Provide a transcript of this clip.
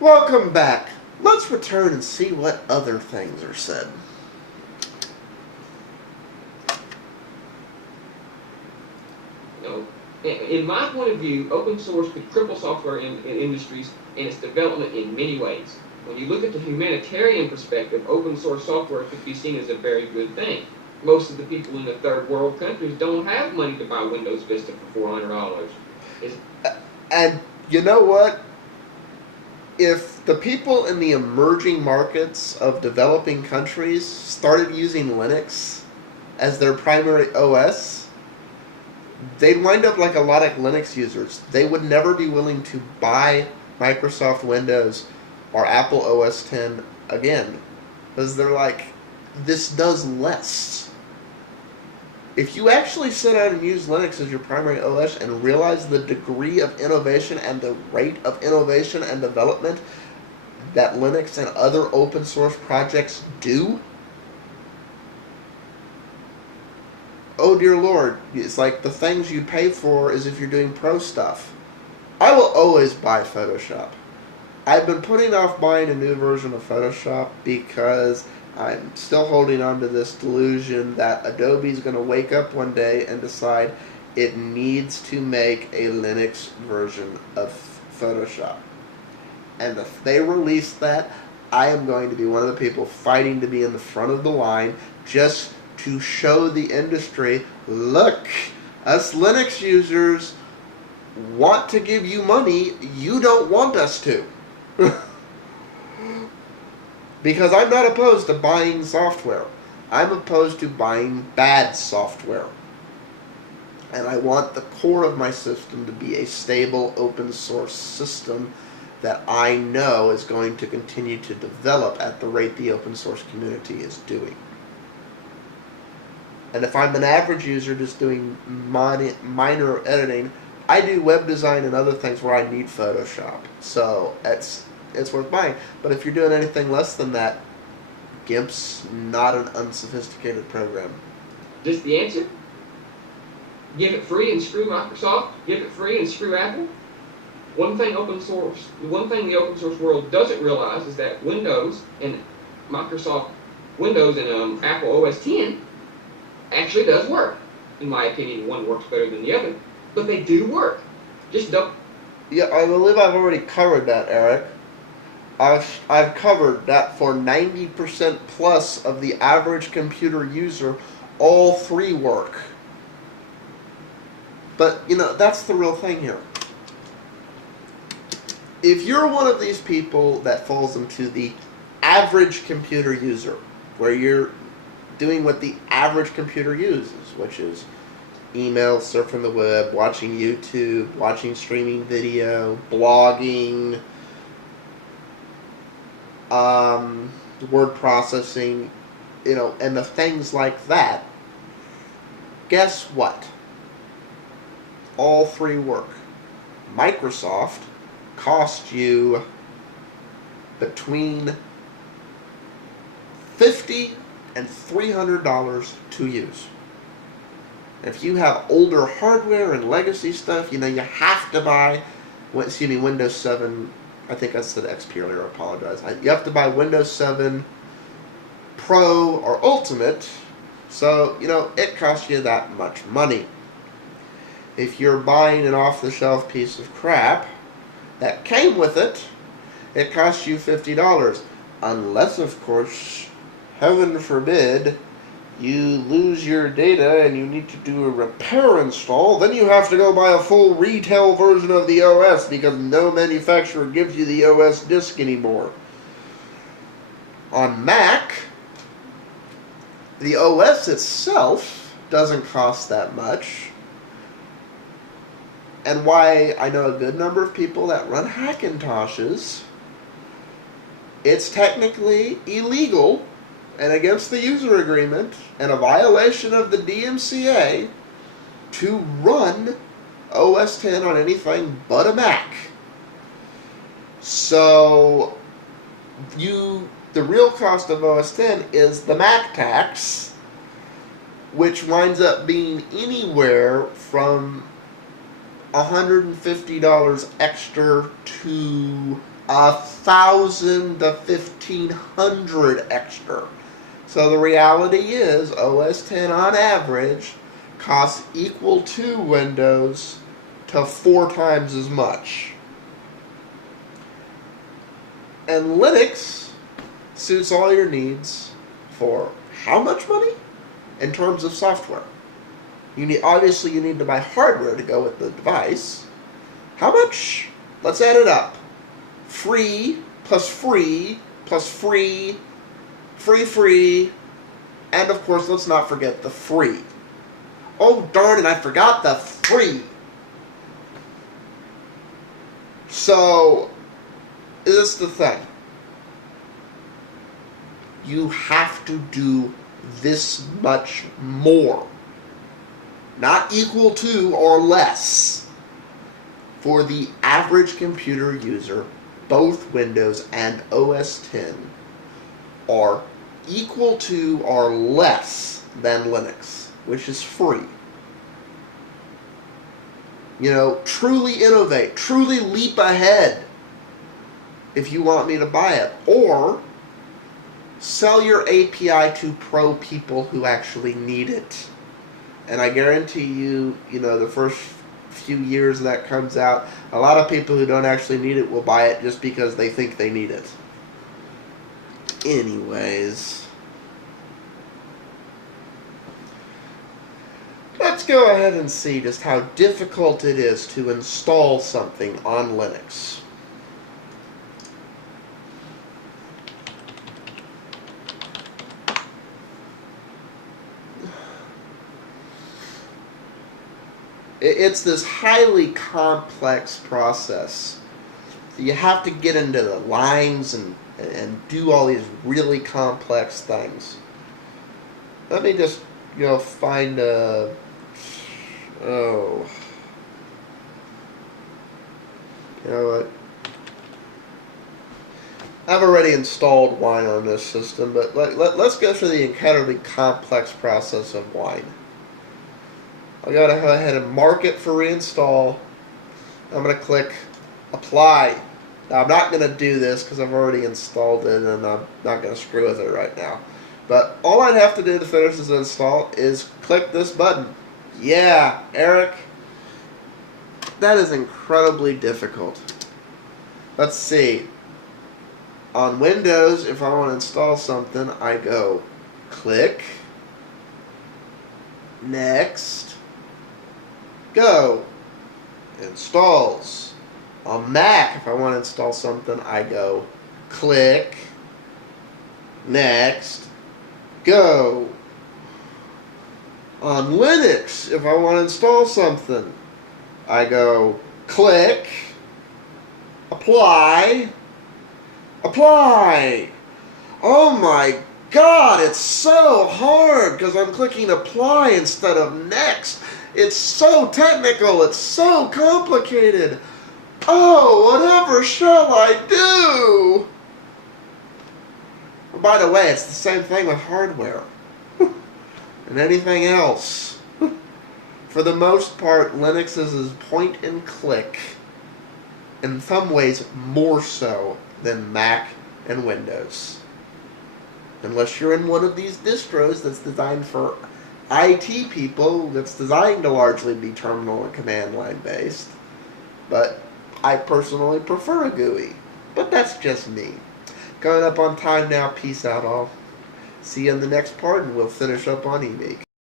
Welcome back. Let's return and see what other things are said. You know, in my point of view, open source could cripple software in industries and its development in many ways. When you look at the humanitarian perspective, open source software could be seen as a very good thing. Most of the people in the third world countries don't have money to buy Windows Vista for $400. And you know what? If the people in the emerging markets of developing countries started using Linux as their primary OS, they'd wind up like a lot of Linux users. They would never be willing to buy Microsoft Windows or Apple OS X again. Because they're like, this does less. If you actually sit down and use Linux as your primary OS and realize the degree of innovation and the rate of innovation and development that Linux and other open source projects do, oh dear Lord, it's like the things you'd pay for is if you're doing pro stuff. I will always buy Photoshop. I've been putting off buying a new version of Photoshop because I'm still holding on to this delusion that Adobe's going to wake up one day and decide it needs to make a Linux version of Photoshop. And if they release that, I am going to be one of the people fighting to be in the front of the line just to show the industry, look, us Linux users want to give you money, you don't want us to. Because I'm not opposed to buying software. I'm opposed to buying bad software. And I want the core of my system to be a stable open source system that I know is going to continue to develop at the rate the open source community is doing. And if I'm an average user just doing minor editing, I do web design and other things where I need Photoshop. So it's worth buying. But if you're doing anything less than that, GIMP's not an unsophisticated program. Just the answer? Give it free and screw Microsoft? Give it free and screw Apple? The one thing the open source world doesn't realize is that Windows and Microsoft Windows and Apple OS X actually does work. In my opinion, one works better than the other, but they do work. Just don't. Yeah, I believe I've already covered that, Eric. I've covered that for 90% plus of the average computer user, all three work. But, you know, that's the real thing here. If you're one of these people that falls into the average computer user, where you're doing what the average computer uses, which is email, surfing the web, watching YouTube, watching streaming video, blogging, word processing, you know, and the things like that, guess what? All three work. Microsoft costs you between $50 and $300 to use. If you have older hardware and legacy stuff, you know, you have to buy, Windows 7, I think I said XP earlier, I apologize. You have to buy Windows 7 Pro or Ultimate, so, you know, it costs you that much money. If you're buying an off-the-shelf piece of crap that came with it, it costs you $50. Unless, of course, heaven forbid, you lose your data and you need to do a repair install, then you have to go buy a full retail version of the OS because no manufacturer gives you the OS disk anymore. On Mac, the OS itself doesn't cost that much. And why I know a good number of people that run Hackintoshes, it's technically illegal and against the user agreement and a violation of the DMCA to run OS X on anything but a Mac. So the real cost of OS X is the Mac tax, which winds up being anywhere from $150 extra to 1,000 to 1,500 extra. So the reality is OS X on average costs equal to Windows to 4 times as much. And Linux suits all your needs for how much money? In terms of software. Obviously you need to buy hardware to go with the device. How much? Let's add it up. Free plus free plus free, free, and of course let's not forget the free. Oh darn it, I forgot the free. So, this is the thing. You have to do this much more. Not equal to or less. For the average computer user, both Windows and OS X are equal to or less than Linux, which is free. Truly innovate, truly leap ahead if you want me to buy it. Or sell your API to pro people who actually need it. And I guarantee you, the first few years that comes out, a lot of people who don't actually need it will buy it just because they think they need it. Anyways, let's go ahead and see just how difficult it is to install something on Linux. It's this highly complex process. You have to get into the lines and do all these really complex things. Let me just, find a... Oh. You know what? I've already installed Wine on this system, but let's go through the incredibly complex process of Wine. I gotta go ahead and mark it for reinstall. I'm gonna click apply. Now I'm not gonna do this because I've already installed it and I'm not gonna screw with it right now. But all I'd have to do to finish this install is click this button. Yeah, Eric, that is incredibly difficult. Let's see. On Windows, if I want to install something, I go click, next, go, installs. On Mac, if I want to install something, I go click, next, go. On Linux, if I want to install something, I go click, apply, apply. Oh my God, it's so hard because I'm clicking apply instead of next. It's so technical, it's so complicated. Oh, whatever shall I do? By the way, it's the same thing with hardware and anything else. For the most part, Linux is point and click. In some ways, more so than Mac and Windows. Unless you're in one of these distros that's designed for IT people, that's designed to largely be terminal and command line based. But I personally prefer a GUI. But that's just me. Going up on time now. Peace out all. See you in the next part and we'll finish up on Emeek.